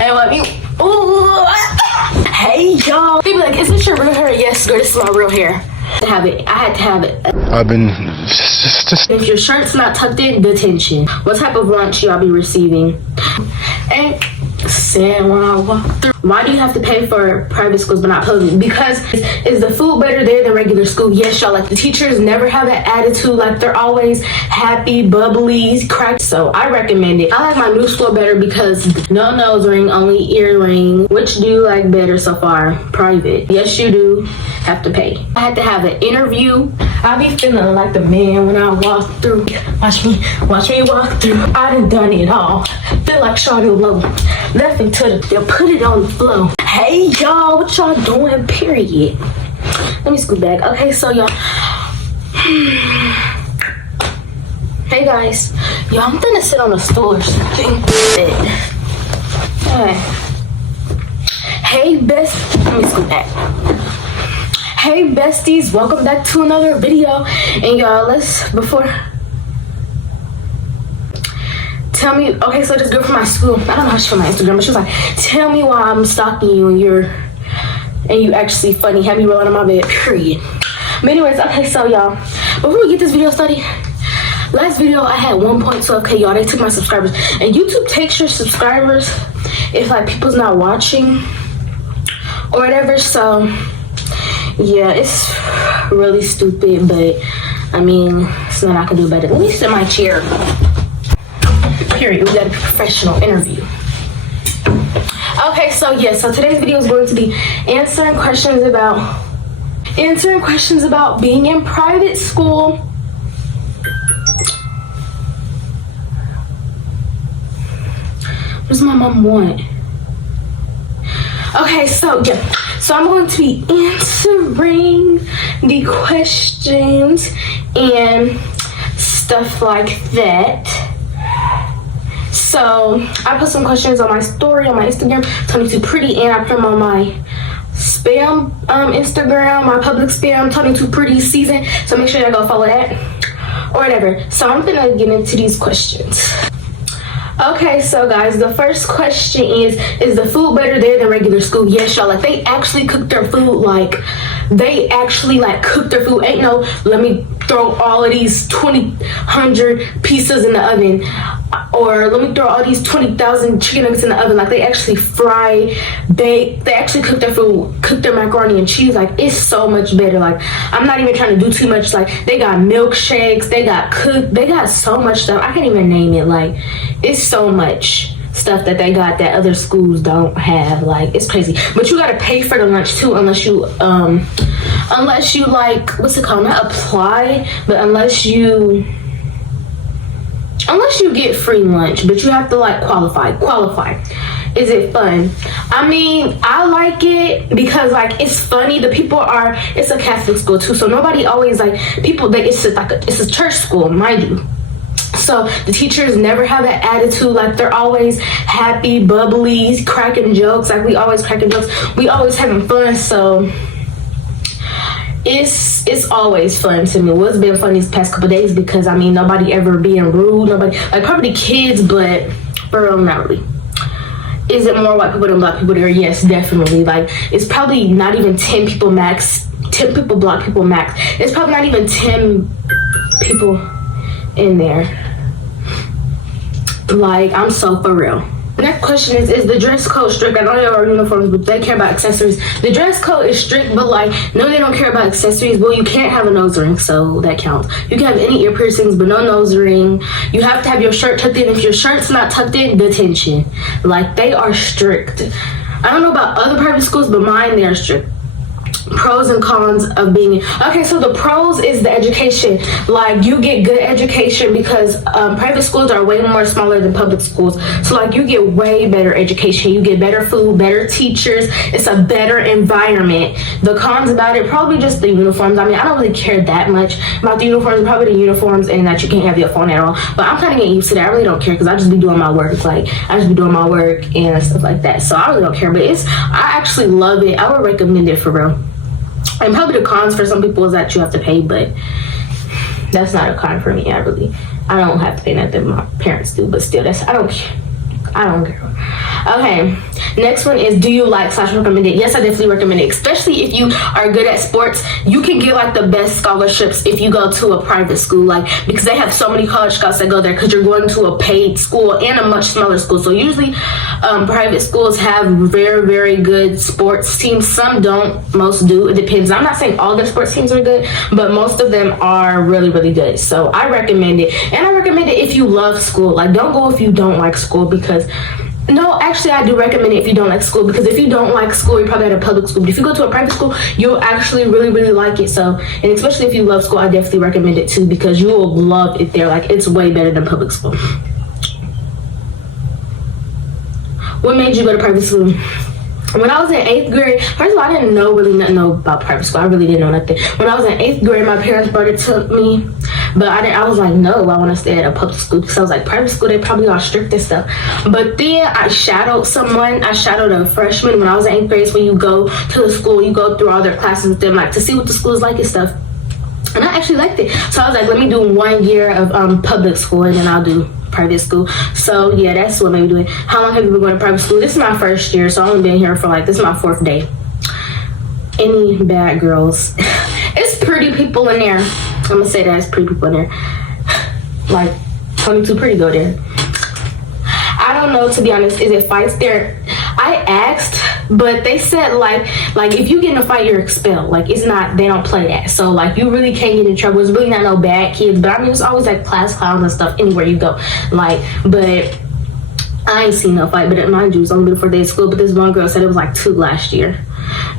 And let me, ooh, hey y'all. They be like, is this your real hair? Yes, girl, this is my real hair. I had to have it. I've been If your shirt's not tucked in, detention. What type of lunch y'all be receiving? And said when I walk through, why do you have to pay for private schools but not public? Because is the food better there than regular school? Yes, y'all. Like, the teachers never have that attitude. Like, they're always happy, bubbly, cracked. So I recommend it. I like my new school better because no nose ring, only earring. Which do you like better so far? Private. Yes, you do have to pay. I had to have an interview. I be feeling like the man when I walk through. Watch me walk through. I done it all. Feel like Shawty Low. Left into the, they'll put it on the floor. Hey y'all, what y'all doing? Period. Let me scoot back. Okay, so y'all. Hey guys, y'all, I'm gonna sit on a stool or something. Okay. Hey let me scoot back. Hey besties, welcome back to another video. And y'all, tell me, okay, so this girl from my school, I don't know how she found my Instagram, but she was like, tell me why I'm stalking you and you actually funny, have me rolling on my bed, period. But anyways, okay, so y'all, before we get this video started, last video I had 1.12K, y'all, they took my subscribers. And YouTube takes your subscribers if like people's not watching or whatever, so yeah, it's really stupid, but I mean, it's nothing I can do about it. Let me sit in my chair. Period. We got a professional interview. Okay, so yeah, so today's video is going to be answering questions about being in private school. What does my mom want? Okay, so yeah, so I'm going to be answering the questions and stuff like that. So I put some questions on my story on my Instagram, toni2pretty, and I put them on my spam Instagram, my public spam, toni2pretty season. So make sure y'all go follow that or whatever. So I'm gonna get into these questions. Okay, so guys, the first question is the food better there than regular school? Yes, y'all. Like, they actually cook their food. Like, they actually like cook their food. Ain't no, let me throw all of these 100 pieces in the oven, or let me throw all these 20,000 chicken nuggets in the oven. Like, they actually fry, bake, they actually cook their food, cook their macaroni and cheese. Like, it's so much better. Like, I'm not even trying to do too much. Like, they got milkshakes, they got so much stuff. I can't even name it. Like, it's so much stuff that they got that other schools don't have. Like, it's crazy. But you gotta pay for the lunch too, unless you like, what's it called, not apply, but unless you get free lunch, but you have to like qualify. Is it fun? I mean, I like it because like it's funny. It's a Catholic school too, so nobody always like people. It's a church school, mind you. So the teachers never have that attitude. Like, they're always happy, bubbly, cracking jokes. Like, we always cracking jokes. We always having fun. So it's always fun to me. Well, it's been fun these past couple days because I mean, nobody ever being rude. Nobody, like, probably kids, but for real, not really. Is it more white people than black people there? Yes, definitely. Like, it's probably not even 10 people max. 10 people, black people max. It's probably not even 10 people in there. Like, I'm so for real. The next question is the dress code strict? I know they are uniforms, but they care about accessories. The dress code is strict, but like, no, they don't care about accessories. Well, you can't have a nose ring, so that counts. You can have any ear piercings, but no nose ring. You have to have your shirt tucked in. If your shirt's not tucked in, detention. Like, they are strict. I don't know about other private schools, but mine, they are strict. Pros and cons of being okay. So the pros is the education. Like, you get good education because private schools are way more smaller than public schools, so like you get way better education. You get better food, better teachers. It's a better environment. The cons about it, probably just the uniforms. I mean, I don't really care that much about the uniforms. Probably the uniforms and that you can't have your phone at all, but I'm kind of getting used to that. I really don't care because I just be doing my work. Like, I just be doing my work and stuff like that, so I really don't care. But I actually love it. I would recommend it for real. And probably the cons for some people is that you have to pay, but that's not a con for me. I don't have to pay nothing. My parents do, but still, I don't care. I don't care. Okay, next one is, do you like / recommend it? Yes, I definitely recommend it, especially if you are good at sports. You can get like the best scholarships if you go to a private school, like, because they have so many college scouts that go there, because you're going to a paid school and a much smaller school. So usually private schools have very, very good sports teams. Some don't, most do. It depends. I'm not saying all the sports teams are good, but most of them are really, really good. So I recommend it. And I recommend it if you love school. Like, don't go if you don't like school, because no, actually, I do recommend it if you don't like school, because if you don't like school, you're probably at a public school. But if you go to a private school, you'll actually really, really like it. So, and especially if you love school, I definitely recommend it too, because you will love it there. Like, it's way better than public school. What made you go to private school? When I was in 8th grade, first of all, I didn't know really nothing about private school. I really didn't know nothing. When I was in 8th grade, my parents brought it to me, but I was like, no, I want to stay at a public school, because I was like, private school, they probably all strict and stuff. But then I shadowed someone. I shadowed a freshman when I was in 8th grade. So when you go to the school, you go through all their classes with them, like, to see what the school is like and stuff. And I actually liked it. So I was like, let me do 1 year of public school, and then I'll do private school. So yeah, that's what made me do it. How long have you been going to private school? This is my first year, so I've only been here for like, this is my 4th day. Any bad girls? It's pretty people in there. I'm gonna say that, it's pretty people in there. Like, toni2pretty go there. I don't know, to be honest. Is it fights there? I asked, but they said like if you get in a fight, you're expelled. Like, it's not, they don't play that. So like, you really can't get in trouble. It's really not no bad kids, but I mean, it's always like class clowns and stuff anywhere you go. Like, but I ain't seen no fight. But mind you, it's only been 4 days of school. But this one girl said it was like 2 last year.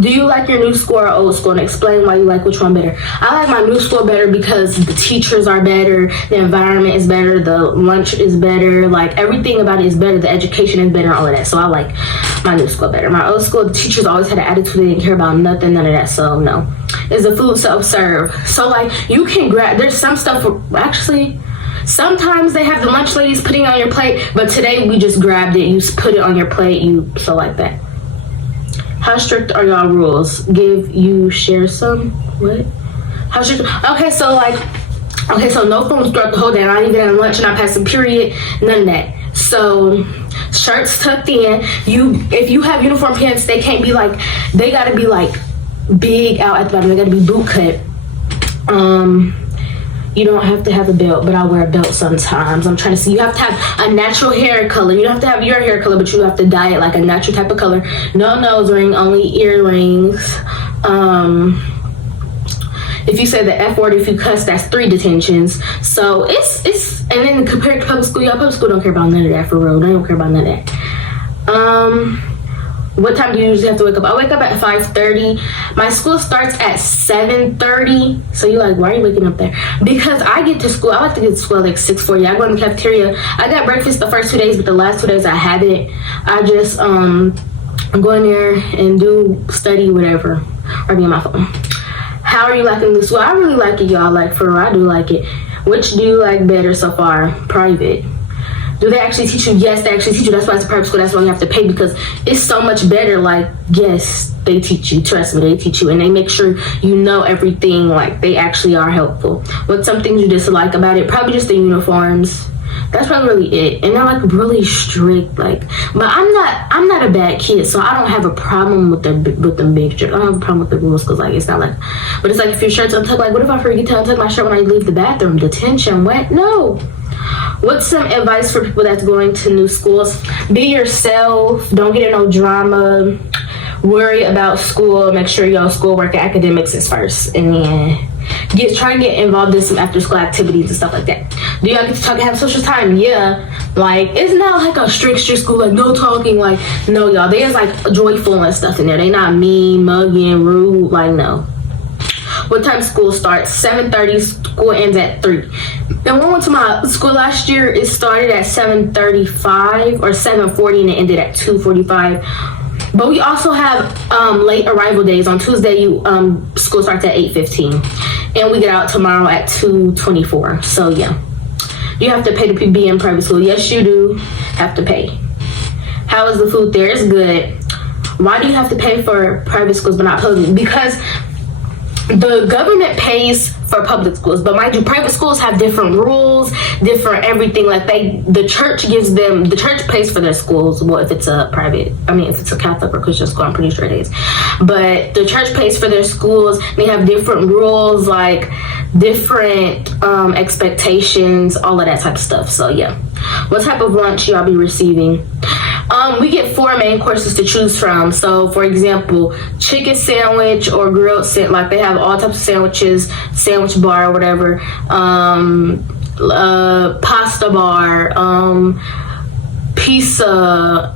Do you like your new school or old school? And explain why you like which one better. I like my new school better because the teachers are better, the environment is better, the lunch is better, like everything about it is better, the education is better, all of that. So I like my new school better. My old school, the teachers always had an attitude, they didn't care about nothing, none of that, so no. Is the food self-serve? So like, you can grab, there's some stuff, actually, sometimes they have the lunch ladies putting on your plate, but today we just grabbed it, you put it on your plate, so like that. How strict are y'all rules? Share some? What? How strict? Okay, so no phones throughout the whole day. Not even at lunch, not past the period, none of that. So shirts tucked in. If you have uniform pants, they can't be like, they gotta be like big out at the bottom. They gotta be boot cut. You don't have to have a belt, but I wear a belt sometimes. I'm trying to see. You have to have a natural hair color. You don't have to have your hair color, but you have to dye it like a natural type of color. No nose ring, only earrings. If you say the F word, if you cuss, that's 3 detentions. So it's, and then compared to public school, y'all, public school don't care about none of that for real. They don't care about none of that. What time do you usually have to wake up? I wake up at 5:30. My school starts at 7:30. So you're like, why are you waking up there? Because I get to school, I like to get to school at like 6:40. I go in the cafeteria. I got breakfast the first 2 days, but the last 2 days I haven't. I just go in there and do study, whatever, or be on my phone. How are you liking the school? I really like it, y'all. Like, for real, I do like it. Which do you like better so far? Private. Do they actually teach you? Yes, they actually teach you. That's why it's a private school. That's why you have to pay, because it's so much better. Like, yes, they teach you. Trust me, they teach you. And they make sure you know everything. Like, they actually are helpful. What's some things you dislike about it? Probably just the uniforms. That's probably really it. And they're like really strict. Like, but I'm not a bad kid, so I don't have a problem with the big strict. I don't have a problem with the rules, because like, it's not like, but it's like, if your shirt's untucked, like, what if I forget to untuck my shirt when I leave the bathroom? Detention? What? No. What's some advice for people that's going to new schools? Be yourself. Don't get in no drama. Worry about school. Make sure your schoolwork and academics is first. And then try and get involved in some after school activities and stuff like that. Do y'all get to talk and have social time? Yeah. Like, it's not like a strict school, like no talking. Like, no, y'all. There's like joyful and stuff in there. They not mean, mugging, rude. Like, no. What time school starts? 7:30. School ends at 3. And when I went to my school last year, it started at 7:35 or 7:40, and it ended at 2:45. But we also have late arrival days. On Tuesday, school starts at 8:15, and we get out tomorrow at 2:24. So yeah, you have to pay to be in private school. Yes, you do have to pay. How is the food there? It's good. Why do you have to pay for private schools but not public? Because the government pays for public schools. But mind you, private schools have different rules, different everything. Like the church pays for their schools. Well, if it's a Catholic or Christian school, I'm pretty sure it is. But the church pays for their schools. They have different rules, like different expectations, all of that type of stuff. So yeah, what type of lunch y'all be receiving? We get 4 main courses to choose from. So for example, chicken sandwich or grilled sandwich, like they have all types of sandwiches, sandwich bar or whatever, pasta bar, pizza,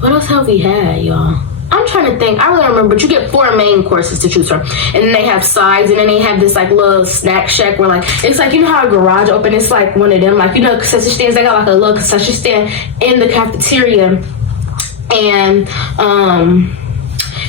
what else have we had, y'all? I'm trying to think. I really don't remember, but you get 4 main courses to choose from. And then they have sides, and then they have this like little snack shack where like, it's like, you know how a garage open, it's like one of them, like, you know, concession stands, they got like a little concession stand in the cafeteria. And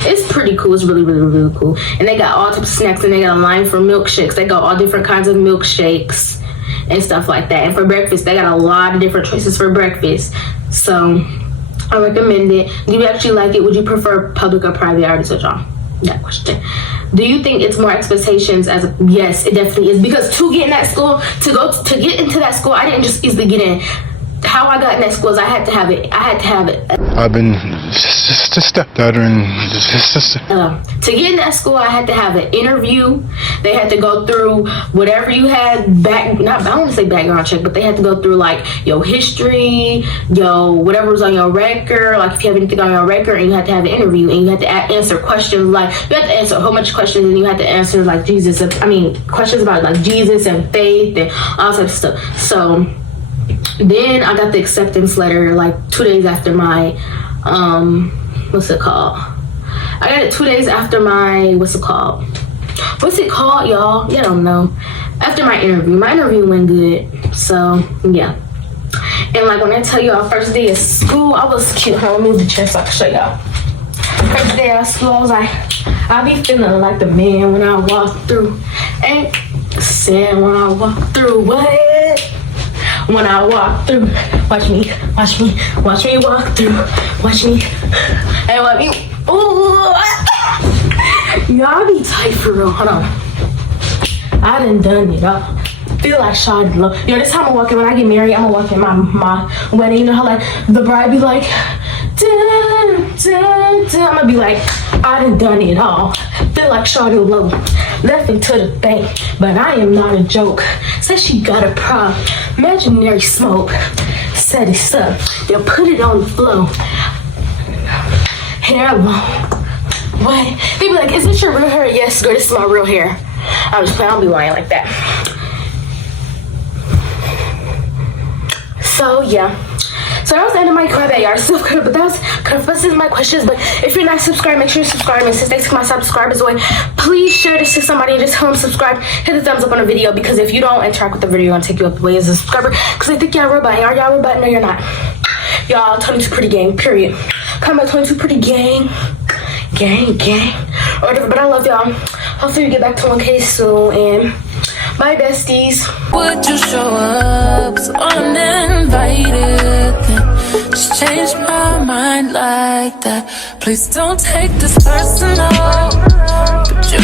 it's pretty cool. It's really, really, really cool. And they got all types of snacks, and they got a line for milkshakes. They got all different kinds of milkshakes and stuff like that. And for breakfast, they got a lot of different choices for breakfast. So I recommend it. Do you actually like it? Would you prefer public or private? I already told y'all that question. Do you think it's more expectations yes, it definitely is. Because to get in that school, to get into that school, I didn't just easily get in. How I got in that school is I had to have it. I've been just a stepdaughter and just to get in that school, I had to have an interview. They had to go through whatever you had I don't want to say background check, but they had to go through like your history, whatever was on your record, like if you have anything on your record, and you had to have an interview, and you had to answer questions, like you had to answer a whole bunch of questions, and you had to answer like questions about like Jesus and faith and all sorts of stuff. So then I got the acceptance letter like 2 days after my what's it called, y'all? Yeah, I don't know. After my interview went good. So yeah. And like when I tell you our first day of school, I was cute. I'll move the chair so I can show y'all. First day of school, I was like, I be feeling like the man when I walk through. Ain't saying when I walk through what? When I walk through, watch me walk through, watch me, and let me, ooh, y'all be tight for real, hold on, I done it all, feel like Shawty Low, this time I'm walking, when I get married, I'm gonna walk in my wedding, you know how like, the bride be like, dun, dun, dun. I'm gonna be like, I done it all, feel like Shawty Low, left me to the bank, but I am not a joke, said she got a problem, imaginary smoke, set it up, they'll put it on the floor, hair long, what? They be like, is this your real hair? Yes, girl, this is my real hair. I don't be lying like that. So yeah. So that was the end of my Corvette, y'all. But that was kind of my questions. But if you're not subscribed, make sure you subscribe. And since they took my subscribers away, please share this to somebody and just tell them subscribe. Hit the thumbs up on the video, because if you don't interact with the video, I'm gonna take you up away as a subscriber. Because I think y'all robot. Are y'all robot? No, you're not. Y'all, toni2pretty gang, period. Comment toni2pretty gang. Gang. Or whatever. But I love y'all. Hopefully we get back to 1K soon. And bye, besties. Would you show up so uninvited? Just change my mind like that. Please don't take this personal, but you